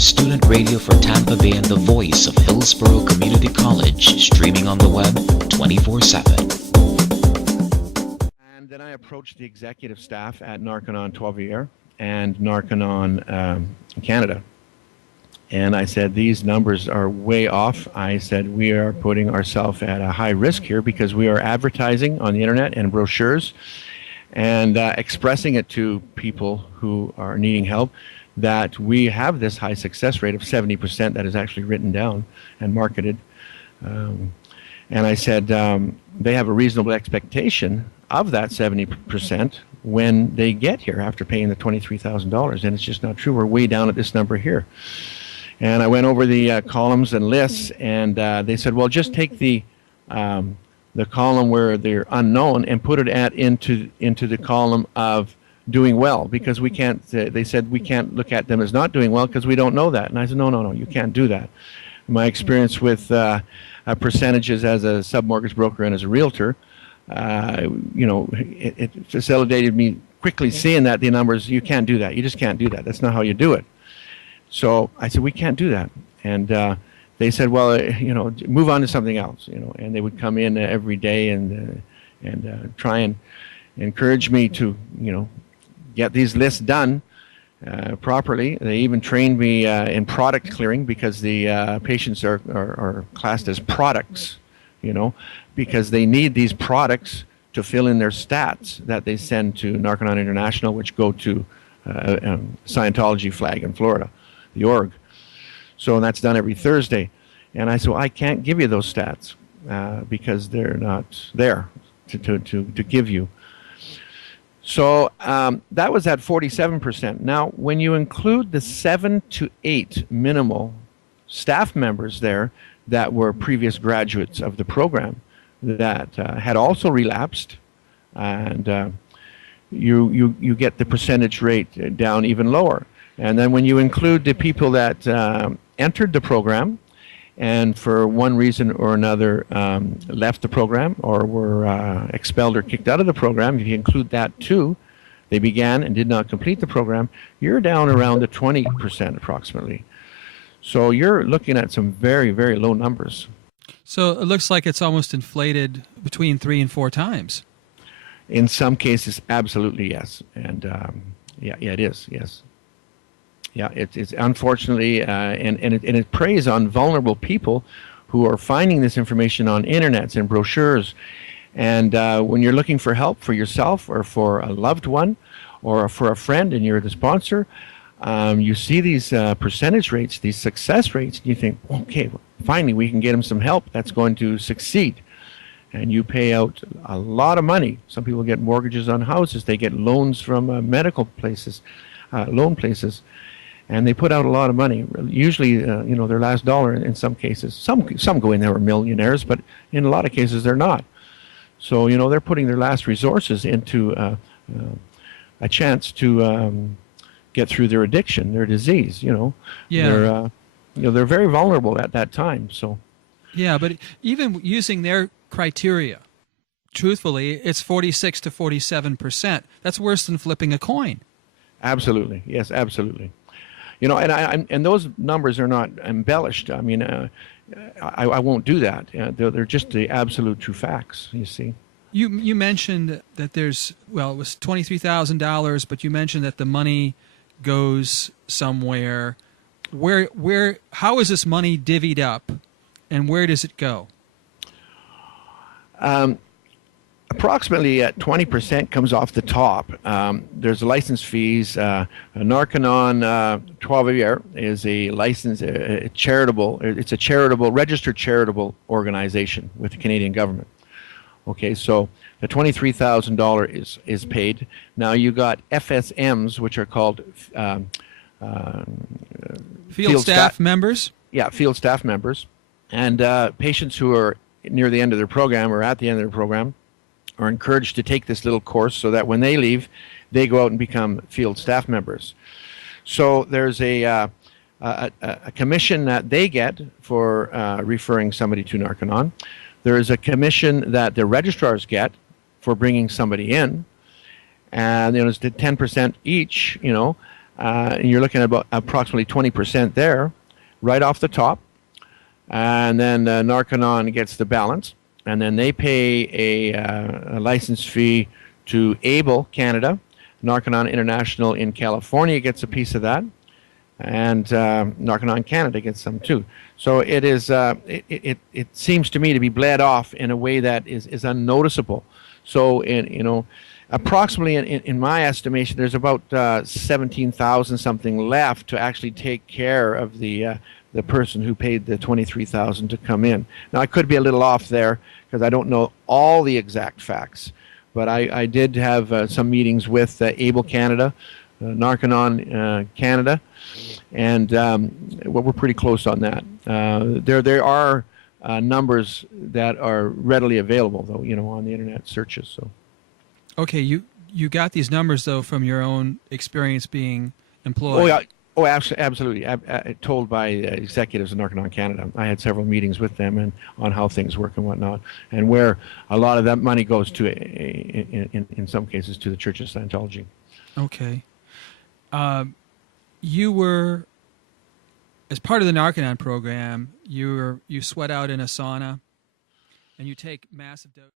student radio for Tampa Bay and the voice of Hillsborough Community College, streaming on the web 24/7. And then I approached the executive staff at Narconon Trois-Rivieres and Narconon Canada. And I said, these numbers are way off. I said, we are putting ourselves at a high risk here because we are advertising on the internet and brochures and expressing it to people who are needing help that we have this high success rate of 70% that is actually written down and marketed. And I said, they have a reasonable expectation of that 70% when they get here after paying the $23,000. And it's just not true. We're way down at this number here. And I went over the columns and lists, and they said, well, just take the column where they're unknown and put it into the column of doing well, because we can't, they said we can't look at them as not doing well because we don't know that. And I said, no, you can't do that. My experience with percentages as a submortgage broker and as a realtor, it facilitated me quickly seeing that the numbers, you can't do that. You just can't do that. That's not how you do it. So I said, we can't do that. And they said, well, move on to something else, and they would come in every day and try and encourage me to, get these lists done properly. They even trained me in product clearing because the patients are classed as products, because they need these products to fill in their stats that they send to Narconon International, which go to Scientology flag in Florida, the org. So that's done every Thursday. And I said, well, I can't give you those stats because they're not there to give you. So that was at 47%. Now, when you include the 7 to 8 minimal staff members there that were previous graduates of the program that had also relapsed, and you get the percentage rate down even lower. And then when you include the people that entered the program and for one reason or another left the program or were expelled or kicked out of the program, if you include that too, they began and did not complete the program, you're down around the 20% approximately. So you're looking at some very, very low numbers. So it looks like it's almost inflated between 3 and 4 times. In some cases, absolutely yes. And yeah, it is, yes. Yeah, it's unfortunately, and it preys on vulnerable people who are finding this information on internets and brochures. And when you're looking for help for yourself or for a loved one or for a friend and you're the sponsor, you see these percentage rates, these success rates, and you think, okay, finally we can get them some help that's going to succeed. And you pay out a lot of money. Some people get mortgages on houses. They get loans from medical places, loan places. And they put out a lot of money, usually, their last dollar in some cases. Some go in there are millionaires, but in a lot of cases they're not. So, they're putting their last resources into a chance to get through their addiction, their disease, Yeah. They're very vulnerable at that time, so. Yeah, but even using their criteria, truthfully, it's 46 to 47%. That's worse than flipping a coin. Absolutely. Yes, absolutely. And those numbers are not embellished. I mean, I won't do that. They're just the absolute true facts, you see. You mentioned that it was $23,000, but you mentioned that the money goes somewhere. How is this money divvied up, and where does it go? Approximately 20% comes off the top. There's license fees. Narconon Trois-Rivieres is a licensed charitable. It's a registered charitable organization with the Canadian government. Okay, so the $23,000 is paid. Now you got FSMs, which are called field staff members. Yeah, field staff members, and patients who are near the end of their program or at the end of their program are encouraged to take this little course so that when they leave, they go out and become field staff members. So there's a commission that they get for referring somebody to Narconon. There is a commission that the registrars get for bringing somebody in, and it's 10% each, And you're looking at about approximately 20% there, right off the top. And then Narconon gets the balance. And then they pay a license fee to Able Canada. Narconon International in California gets a piece of that. And Narconon Canada gets some too. So it is. It seems to me to be bled off in a way that is unnoticeable. So approximately in my estimation, there's about 17,000 something left to actually take care of the person who paid the 23,000 to come in. Now I could be a little off there because I don't know all the exact facts, but I did have some meetings with Able Canada, Narconon Canada, and we're pretty close on that. There are numbers that are readily available, though, on the internet searches. So, okay, you got these numbers though from your own experience being employed. Oh yeah, absolutely. Told by executives in Narconon Canada. I had several meetings with them and on how things work and whatnot, and where a lot of that money goes to, in some cases, to the Church of Scientology. Okay. You were, as part of the Narconon program, you sweat out in a sauna, and you take massive doses.